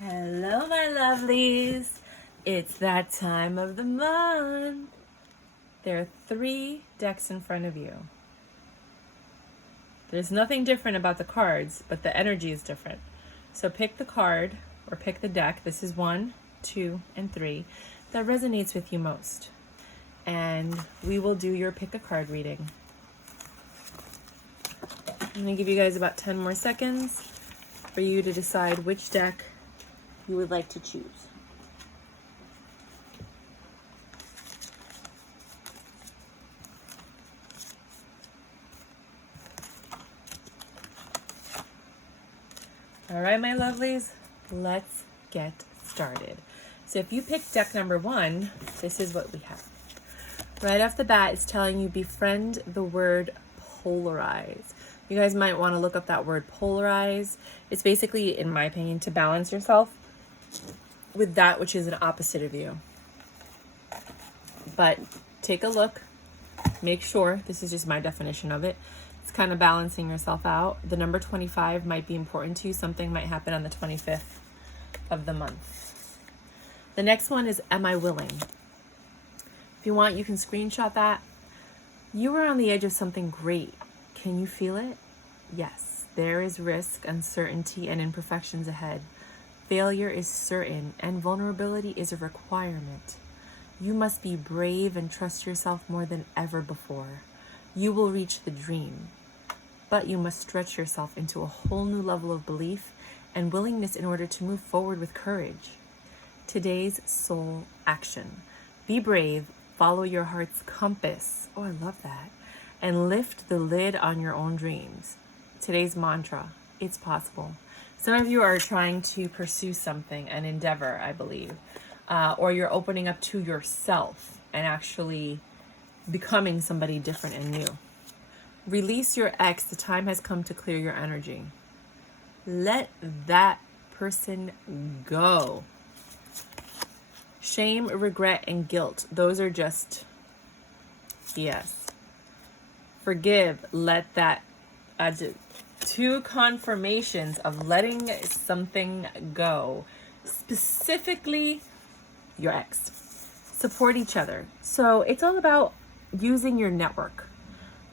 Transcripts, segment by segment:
Hello, my lovelies. It's that time of the month. There are 3 decks in front of you. There's nothing different about the cards, but the energy is different. So pick the card or pick the deck. This is 1, 2, and 3 that resonates with you most. And we will do your pick a card reading. I'm going to give you guys about 10 more seconds for you to decide which deck you would like to choose. All right, my lovelies, let's get started. So if you pick deck number 1, this is what we have. Right off the bat, it's telling you befriend the word polarize. You guys might want to look up that word polarize. It's basically, in my opinion, to balance yourself with that which is an opposite of you. But take a look, make sure, this is just my definition of it, it's kind of balancing yourself out. The number 25 might be important to you. Something might happen on the 25th of the month. The next one is, am I willing? If you want, you can screenshot that. You are on the edge of something great. Can you feel it? Yes. There is risk, uncertainty, and imperfections ahead. Failure is certain, and vulnerability is a requirement. You must be brave and trust yourself more than ever before. You will reach the dream, but you must stretch yourself into a whole new level of belief and willingness in order to move forward with courage. Today's soul action. Be brave, follow your heart's compass. Oh, I love that. And lift the lid on your own dreams. Today's mantra, it's possible. Some of you are trying to pursue something, an endeavor, I believe, or you're opening up to yourself and actually becoming somebody different and new. Release your ex. The time has come to clear your energy. Let that person go. Shame, regret, and guilt. Those are just BS. Forgive. Let that. 2 confirmations of letting something go. Specifically, your ex. Support each other. So it's all about using your network.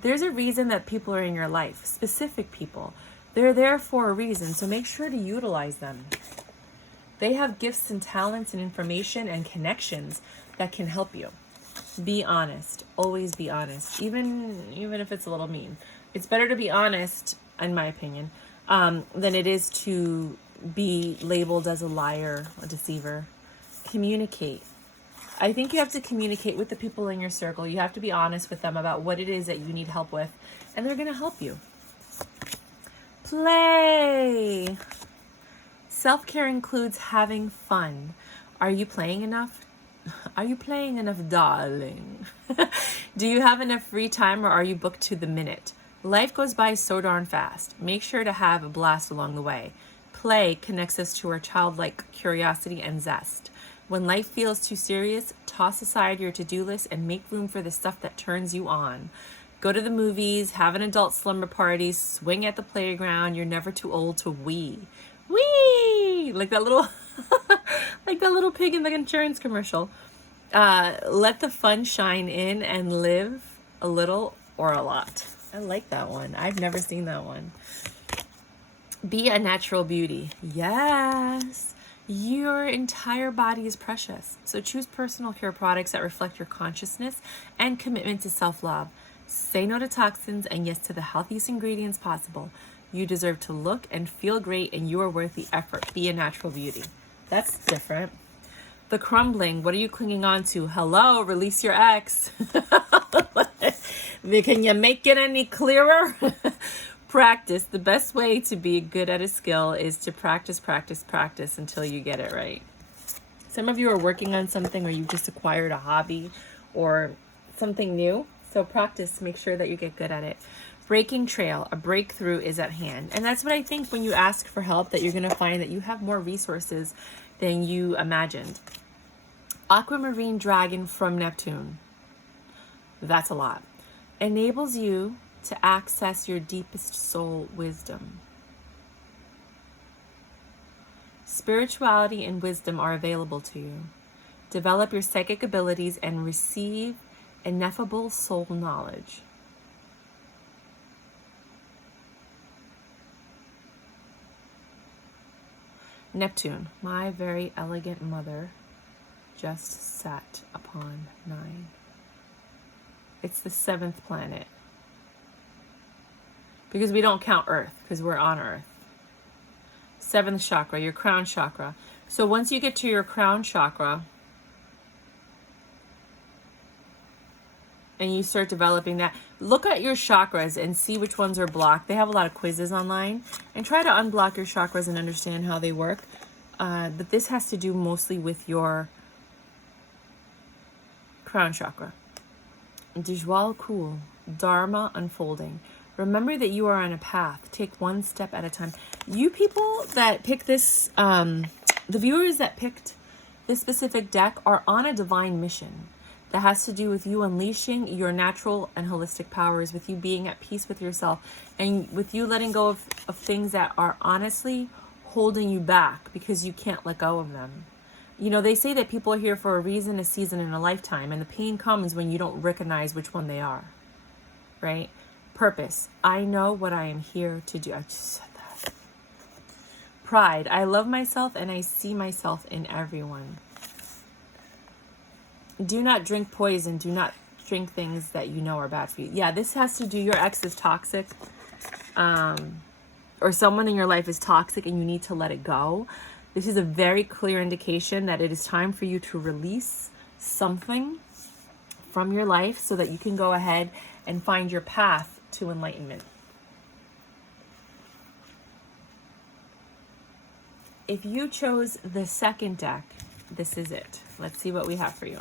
There's a reason that people are in your life. Specific people. They're there for a reason. So make sure to utilize them. They have gifts and talents and information and connections that can help you. Be honest. Always be honest. Even if it's a little mean. It's better to be honest, in my opinion, than it is to be labeled as a liar, a deceiver. Communicate. I think you have to communicate with the people in your circle. You have to be honest with them about what it is that you need help with, and they're going to help you. Play. Self-care includes having fun. Are you playing enough? Are you playing enough, darling? Do you have enough free time, or are you booked to the minute? Life goes by so darn fast. Make sure to have a blast along the way. Play connects us to our childlike curiosity and zest. When life feels too serious, toss aside your to-do list and make room for the stuff that turns you on. Go to the movies, have an adult slumber party, swing at the playground. You're never too old to wee. Wee! Like that little like that little pig in the insurance commercial. Let the fun shine in and live a little or a lot. I like that one. I've never seen that one. Be a natural beauty. Yes. Your entire body is precious. So choose personal care products that reflect your consciousness and commitment to self-love. Say no to toxins and yes to the healthiest ingredients possible. You deserve to look and feel great, and you are worth the effort. Be a natural beauty. That's different. The crumbling. What are you clinging on to? Hello, release your ex. Can you make it any clearer? Practice. The best way to be good at a skill is to practice until you get it right. Some of you are working on something, or you just acquired a hobby or something new. So practice. Make sure that you get good at it. Breaking trail. A breakthrough is at hand. And that's what I think when you ask for help, that you're going to find that you have more resources than you imagined. Aquamarine dragon from Neptune. That's a lot. Enables you to access your deepest soul wisdom. Spirituality and wisdom are available to you. Develop your psychic abilities and receive ineffable soul knowledge. Neptune, my very elegant mother, just sat upon 9. It's the 7th planet. Because we don't count Earth, because we're on Earth. 7th chakra, your crown chakra. So once you get to your crown chakra, and you start developing that, look at your chakras and see which ones are blocked. They have a lot of quizzes online, and try to unblock your chakras and understand how they work. But this has to do mostly with your crown chakra. Dijwal cool, Dharma unfolding. Remember that you are on a path. Take one step at a time. You people that pick this, the viewers that picked this specific deck are on a divine mission. That has to do with you unleashing your natural and holistic powers, with you being at peace with yourself, and with you letting go of things that are honestly holding you back because you can't let go of them. You know, they say that people are here for a reason, a season, and a lifetime, and the pain comes when you don't recognize which one they are, right? Purpose. I know what I am here to do. I just said that. Pride. I love myself and I see myself in everyone. Do not drink poison. Do not drink things that you know are bad for you. Yeah, this has to do, your ex is toxic, or someone in your life is toxic and you need to let it go. This is a very clear indication that it is time for you to release something from your life so that you can go ahead and find your path to enlightenment. If you chose the second deck, this is it. Let's see what we have for you.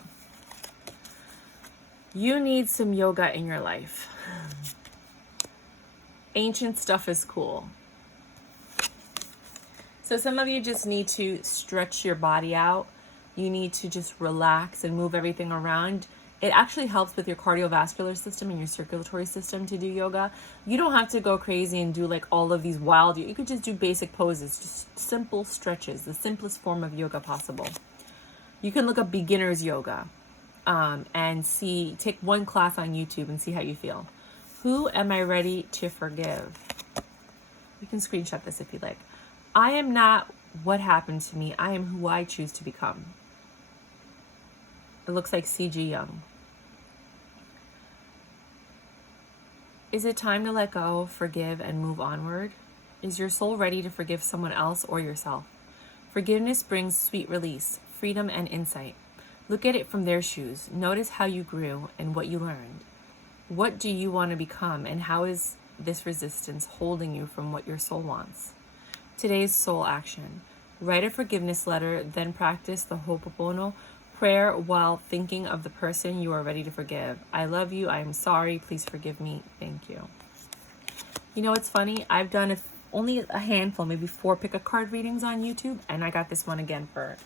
You need some yoga in your life. Ancient stuff is cool. So some of you just need to stretch your body out. You need to just relax and move everything around. It actually helps with your cardiovascular system and your circulatory system to do yoga. You don't have to go crazy and do like all of these wild, you could just do basic poses, just simple stretches, the simplest form of yoga possible. You can look up beginner's yoga. And take one class on YouTube and see how you feel. Who am I ready to forgive? You can screenshot this if you like. I am not what happened to me. I am who I choose to become. It looks like C.G. Young. Is it time to let go, forgive, and move onward? Is your soul ready to forgive someone else or yourself? Forgiveness brings sweet release, freedom, and insight. Look at it from their shoes. Notice how you grew and what you learned. What do you want to become, and how is this resistance holding you from what your soul wants? Today's soul action. Write a forgiveness letter, then practice the Ho'oponopono prayer while thinking of the person you are ready to forgive. I love you. I am sorry. Please forgive me. Thank you. You know, it's funny. I've done only a handful, maybe 4 pick-a-card readings on YouTube, and I got this one again for it.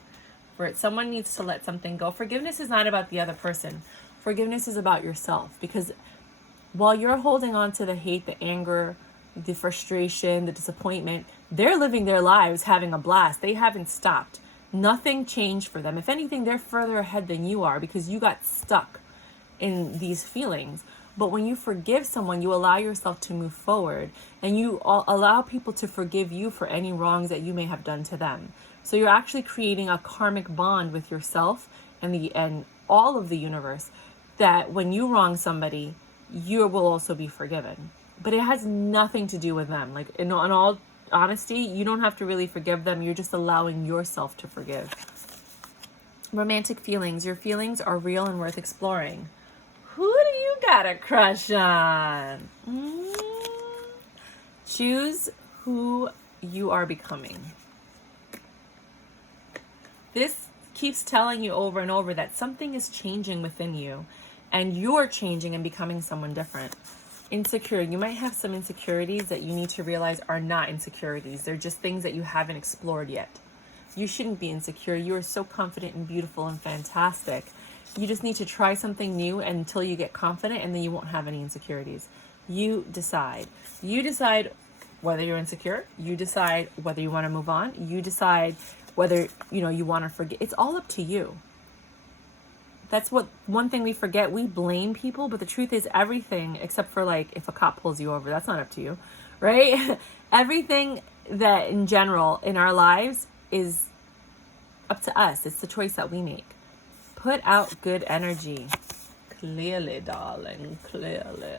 Someone needs to let something go. Forgiveness is not about the other person. Forgiveness is about yourself, because while you're holding on to the hate, the anger, the frustration, the disappointment, they're living their lives having a blast. They haven't stopped. Nothing changed for them. If anything, they're further ahead than you are because you got stuck in these feelings. But when you forgive someone, you allow yourself to move forward, and you allow people to forgive you for any wrongs that you may have done to them. So you're actually creating a karmic bond with yourself and all of the universe, that when you wrong somebody, you will also be forgiven. But it has nothing to do with them. Like, in all honesty, you don't have to really forgive them. You're just allowing yourself to forgive. Romantic feelings. Your feelings are real and worth exploring. Who do you got a crush on? Choose who you are becoming. This keeps telling you over and over that something is changing within you, and you're changing and becoming someone different. Insecure. You might have some insecurities that you need to realize are not insecurities. They're just things that you haven't explored yet. You shouldn't be insecure. You are so confident and beautiful and fantastic. You just need to try something new until you get confident, and then you won't have any insecurities. You decide. You decide whether you're insecure. You decide whether you want to move on. You decide whether, you know, you want to forget. It's all up to you. That's what, one thing we forget. We blame people, but the truth is everything, except for like if a cop pulls you over, that's not up to you, right? Everything that in general in our lives is up to us. It's the choice that we make. Put out good energy. Clearly, darling, clearly.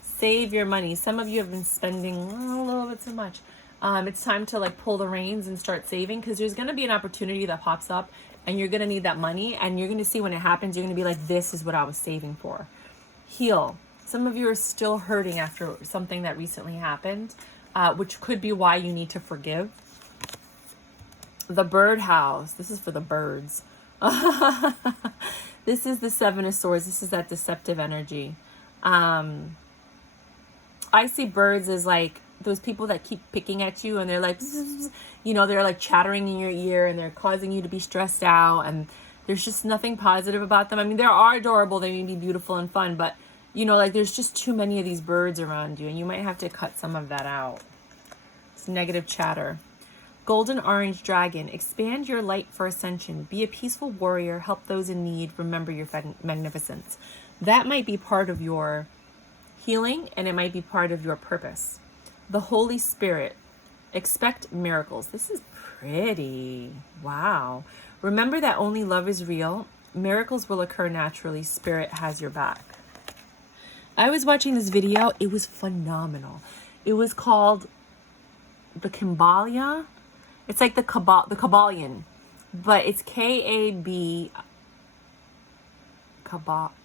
Save your money. Some of you have been spending a little bit too much. It's time to like pull the reins and start saving, because there's going to be an opportunity that pops up and you're going to need that money, and you're going to see when it happens, you're going to be like, this is what I was saving for. Heal. Some of you are still hurting after something that recently happened, which could be why you need to forgive. The birdhouse. This is for the birds. This is the Seven of Swords. This is that deceptive energy. I see birds as like those people that keep picking at you, and they're like, you know, they're like chattering in your ear, and they're causing you to be stressed out, and there's just nothing positive about them. I mean, they are adorable. They may be beautiful and fun, but you know, like there's just too many of these birds around you, and you might have to cut some of that out. It's negative chatter. Golden orange dragon. Expand your light for ascension. Be a peaceful warrior. Help those in need. Remember your magnificence. That might be part of your healing, and it might be part of your purpose. The Holy Spirit. Expect miracles. This is pretty. Wow. Remember that only love is real. Miracles will occur naturally. Spirit has your back. I was watching this video. It was phenomenal. It was called the Kabbalion. It's like the Kabbalion, but it's K-A-B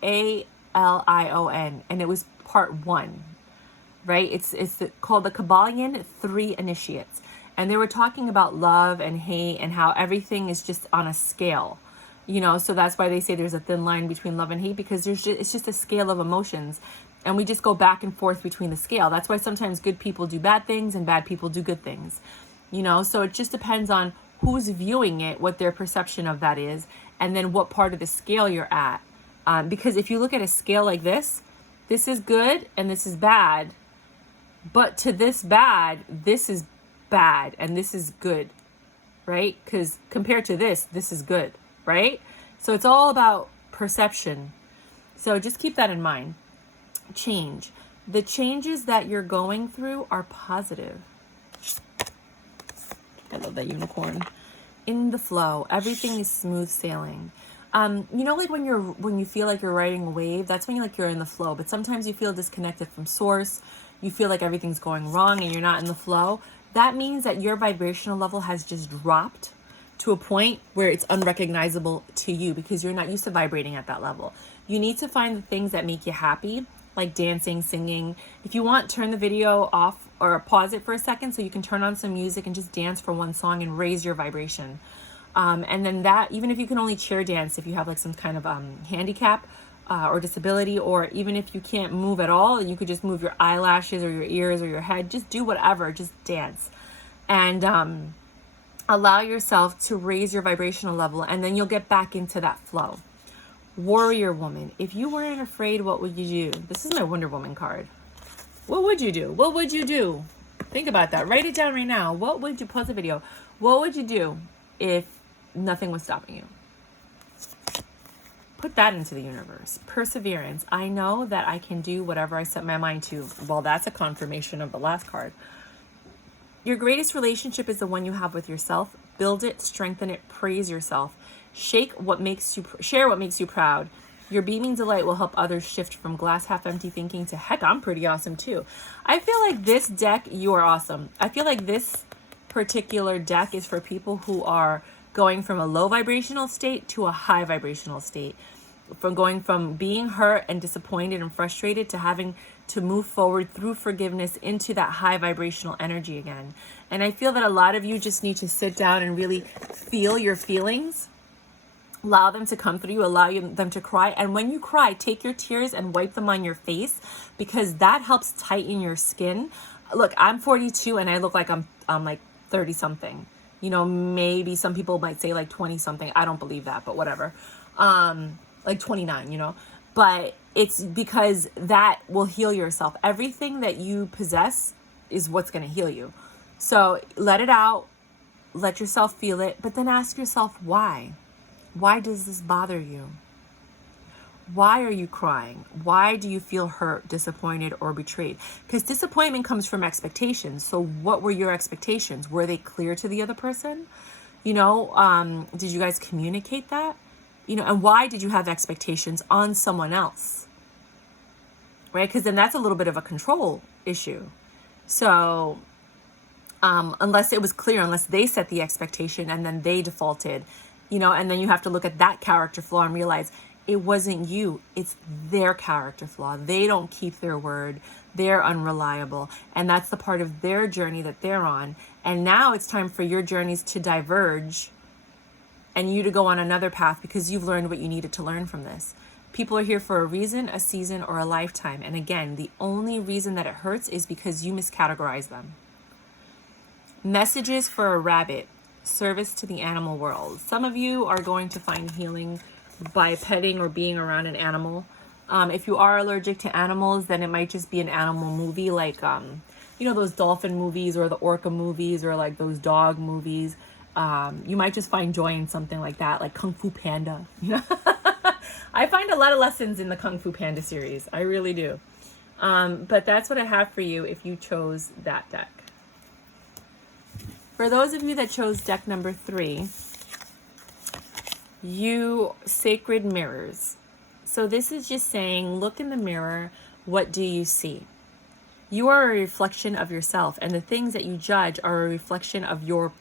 A-L-I-O-N, and it was part 1, right? It's called the Kabbalion 3 Initiates, and they were talking about love and hate and how everything is just on a scale, you know. So that's why they say there's a thin line between love and hate, because it's just a scale of emotions, and we just go back and forth between the scale. That's why sometimes good people do bad things and bad people do good things. You know, so it just depends on who's viewing it, what their perception of that is, and then what part of the scale you're at. Because if you look at a scale like this is good and this is bad, but to this bad, this is bad and this is good, right? Because compared to this is good, right? So it's all about perception. So just keep that in mind. Change. The changes that you're going through are positive. I love that unicorn. In the flow, everything is smooth sailing. You know, like when you feel like you're riding a wave, that's when you're in the flow. But sometimes you feel disconnected from source. You feel like everything's going wrong and you're not in the flow. That means that your vibrational level has just dropped to a point where it's unrecognizable to you, because you're not used to vibrating at that level. You need to find the things that make you happy, like dancing, singing. If you want, turn the video off or pause it for a second so you can turn on some music and just dance for one song and raise your vibration. And then that, even if you can only chair dance, if you have like some kind of handicap or disability, or even if you can't move at all, and you could just move your eyelashes or your ears or your head, just do whatever, just dance. And allow yourself to raise your vibrational level, and then you'll get back into that flow. Warrior woman. If you weren't afraid, what would you do? This is my Wonder Woman card. What would you do? What would you do? Think about that. Write it down right now. What would you, pause the video. What would you do if nothing was stopping you? Put that into the universe. Perseverance. I know that I can do whatever I set my mind to. Well, that's a confirmation of the last card. Your greatest relationship is the one you have with yourself. Build it, strengthen it, praise yourself. Share what makes you proud. Your beaming delight will help others shift from glass half empty thinking to, heck, I'm pretty awesome too. I feel like this deck, you are awesome. I feel like this particular deck is for people who are going from a low vibrational state to a high vibrational state. From going from being hurt and disappointed and frustrated to having to move forward through forgiveness into that high vibrational energy again. And I feel that a lot of you just need to sit down and really feel your feelings. Allow them to come through you, them to cry. And when you cry, take your tears and wipe them on your face, because that helps tighten your skin. Look, I'm 42 and I look like I'm like 30 something. You know, maybe some people might say like 20 something. I don't believe that, but whatever. Like 29, you know. But it's because that will heal yourself. Everything that you possess is what's going to heal you. So let it out. let yourself feel it, but then ask yourself why. Why does this bother you? Why are you crying? Why do you feel hurt, disappointed, or betrayed? Because disappointment comes from expectations. So what were your expectations? Were they clear to the other person? You know, did you guys communicate that? You know, and why did you have expectations on someone else? Right? Because then that's a little bit of a control issue. So unless it was clear, unless they set the expectation and then they defaulted, you know, and then you have to look at that character flaw and realize it wasn't you, it's their character flaw. They don't keep their word. They're unreliable. And that's the part of their journey that they're on. And now it's time for your journeys to diverge and you to go on another path because you've learned what you needed to learn from this. People are here for a reason, a season, or a lifetime. And again, the only reason that it hurts is because you miscategorize them. Messages for a rabbit. Service to the animal world. Some of you are going to find healing by petting or being around an animal. If you are allergic to animals, then it might just be an animal movie like, you know, those dolphin movies or the orca movies or like those dog movies. You might just find joy in something like that, like Kung Fu Panda. I find a lot of lessons in the Kung Fu Panda series. I really do. But that's what I have for you if you chose that deck. For those of you that chose deck number 3, you sacred mirrors. So this is just saying, look in the mirror. What do you see? You are a reflection of yourself, and the things that you judge are a reflection of your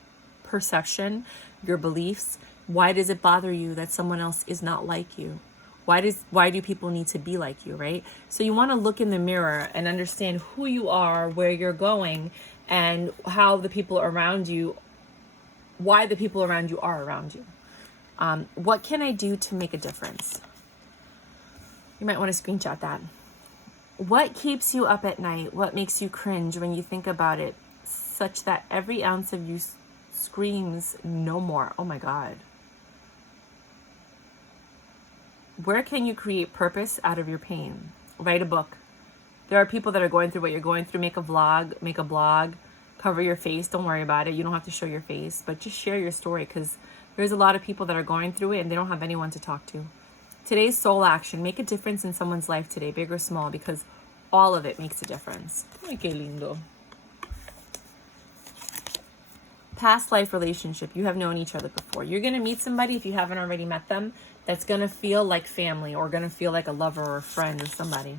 perception, your beliefs. Why does it bother you that someone else is not like you? Why do people need to be like you, right? So you want to look in the mirror and understand who you are, where you're going, and how the people around you, why the people around you are around you. What can I do to make a difference? You might want to screenshot that. What keeps you up at night? What makes you cringe when you think about it, such that every ounce of you screams no more? Oh my God. Where can you create purpose out of your pain? Write a book. There are people that are going through what you're going through. Make a vlog, make a blog, cover your face. Don't worry about it. You don't have to show your face, but just share your story because there's a lot of people that are going through it and they don't have anyone to talk to. Today's soul action. Make a difference in someone's life today, big or small, because all of it makes a difference. Ay, qué lindo. Past life relationship. You have known each other before. You're going to meet somebody, if you haven't already met them, that's going to feel like family or going to feel like a lover or a friend or somebody.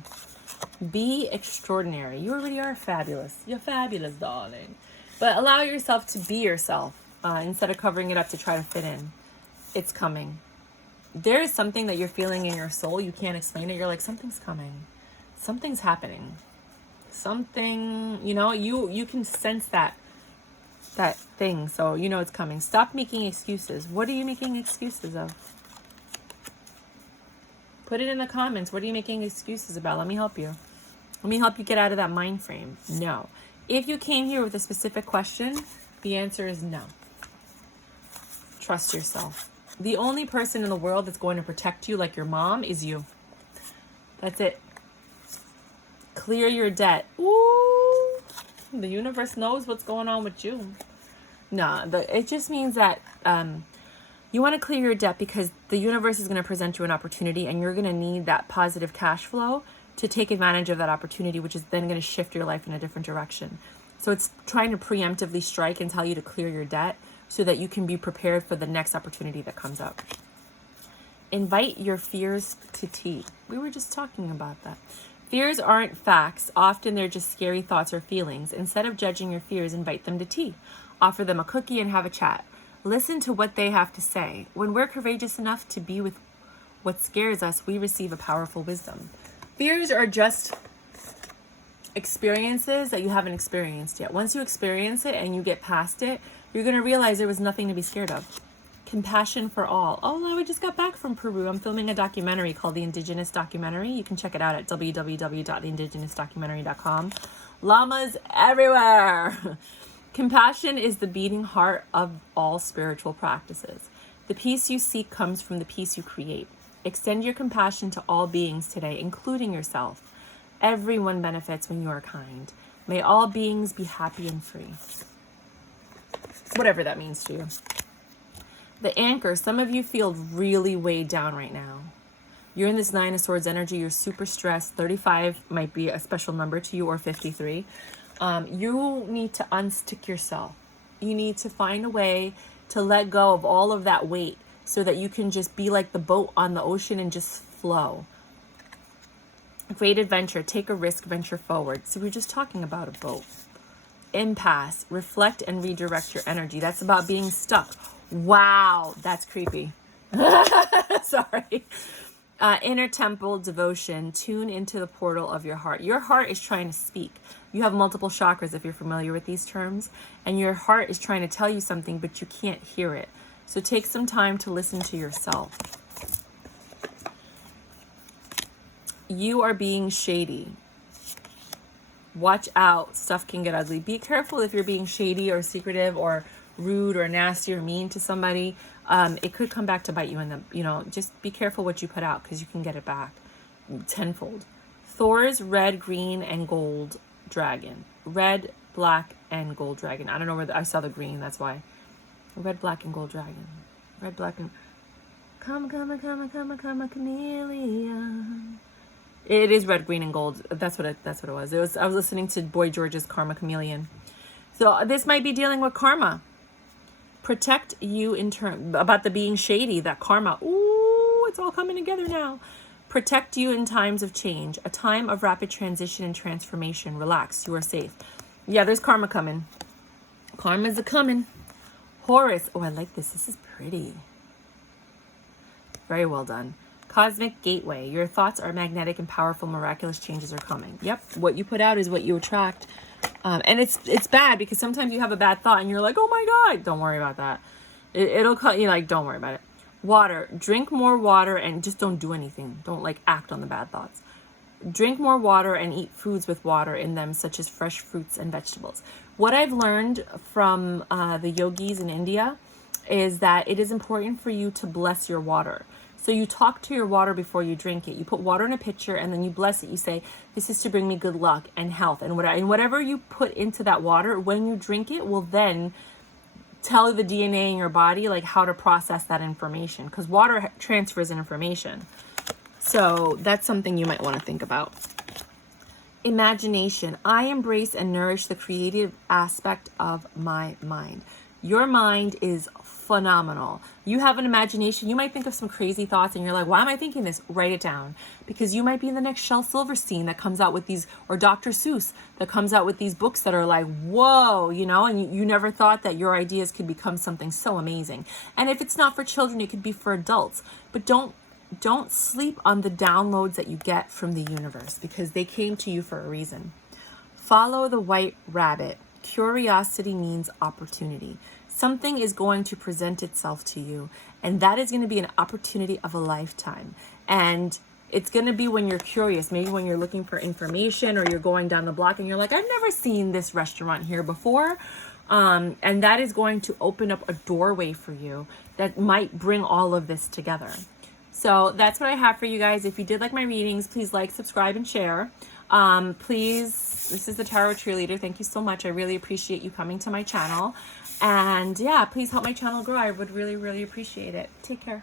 Be extraordinary. You already are fabulous. You're fabulous, darling. But allow yourself to be yourself instead of covering it up to try to fit in. It's coming. There is something that you're feeling in your soul. You can't explain it. You're like, something's coming. Something's happening. Something, you know, you can sense that thing. So you know it's coming. Stop making excuses. What are you making excuses of? Put it in the comments. What are you making excuses about? Let me help you. Let me help you get out of that mind frame. No. If you came here with a specific question, the answer is no. Trust yourself. The only person in the world that's going to protect you like your mom is you. That's it. Clear your debt. Ooh, the universe knows what's going on with you. No, it just means that you want to clear your debt because the universe is going to present you an opportunity and you're going to need that positive cash flow to take advantage of that opportunity, which is then going to shift your life in a different direction. So it's trying to preemptively strike and tell you to clear your debt so that you can be prepared for the next opportunity that comes up. Invite your fears to tea. We were just talking about that. Fears aren't facts. Often they're just scary thoughts or feelings. Instead of judging your fears, invite them to tea. Offer them a cookie and have a chat. Listen to what they have to say. When we're courageous enough to be with what scares us, we receive a powerful wisdom. Fears are just experiences that you haven't experienced yet. Once you experience it and you get past it, you're going to realize there was nothing to be scared of. Compassion for all. Oh, I just got back from Peru. I'm filming a documentary called The Indigenous Documentary. You can check it out at www.theindigenousdocumentary.com. Llamas everywhere. Compassion is the beating heart of all spiritual practices. The peace you seek comes from the peace you create. Extend your compassion to all beings today, including yourself. Everyone benefits when you are kind. May all beings be happy and free. whatever that means to you. The anchor, some of you feel really weighed down right now. You're in this 9 of Swords energy. You're super stressed. 35 might be a special number to you, or 53. You need to unstick yourself. You need to find a way to let go of all of that weight so that you can just be like the boat on the ocean and just flow. Great adventure. Take a risk, venture forward. So we're just talking about a boat. Impasse. Reflect and redirect your energy. That's about being stuck. Wow, that's creepy. Sorry. Inner temple devotion. Tune into the portal of your heart. Your heart is trying to speak. You have multiple chakras if you're familiar with these terms. And your heart is trying to tell you something, but you can't hear it. So take some time to listen to yourself. You are being shady. Watch out. Stuff can get ugly. Be careful if you're being shady or secretive or rude or nasty or mean to somebody. It could come back to bite you in the, just be careful what you put out, because you can get it back tenfold. Thor's red, green, and gold dragon. Red, black, and gold dragon. I don't know where I saw the green, that's why. Red, black, and gold dragon. Red, black, and come, chameleon. It is red, green, and gold. That's what it was. I was listening to Boy George's Karma Chameleon. So this might be dealing with karma. Protect you in turn about the being shady, that karma. Ooh, it's all coming together now. Protect you in times of change, a time of rapid transition and transformation. Relax, you are safe. Yeah, there's karma coming. Karma's a coming. Horus. Oh, I like this. This is pretty. Very well done. Cosmic gateway. Your thoughts are magnetic and powerful. Miraculous changes are coming. Yep. What you put out is what you attract. And it's bad because sometimes you have a bad thought and you're like, oh my God, don't worry about that. It'll cut you, like, don't worry about it. Water. Drink more water and just don't do anything. Don't act on the bad thoughts. Drink more water and eat foods with water in them, such as fresh fruits and vegetables. What I've learned from the yogis in India is that it is important for you to bless your water. So you talk to your water before you drink it. You put water in a pitcher and then you bless it. You say, this is to bring me good luck and health. And whatever you put into that water, when you drink it, will then tell the DNA in your body how to process that information. Because water transfers information. So that's something you might want to think about. Imagination. I embrace and nourish the creative aspect of my mind. Your mind is phenomenal. You have an imagination. You might think of some crazy thoughts and you're like, why am I thinking this? Write it down, because you might be in the next Shel Silverstein that comes out with these, or Dr. Seuss that comes out with these books that are like, whoa, and you never thought that your ideas could become something so amazing. And if it's not for children, it could be for adults. But don't sleep on the downloads that you get from the universe, because they came to you for a reason. Follow the white rabbit. Curiosity means opportunity. Something is going to present itself to you, and that is going to be an opportunity of a lifetime. And it's going to be when you're curious, maybe when you're looking for information, or you're going down the block and you're like, I've never seen this restaurant here before. And that is going to open up a doorway for you that might bring all of this together. So that's what I have for you guys. If you did like my readings, please like, subscribe, and share. Please, this is the Tarot Cheerleader. Thank you so much. I really appreciate you coming to my channel. And yeah, please help my channel grow. I would really, really appreciate it. Take care.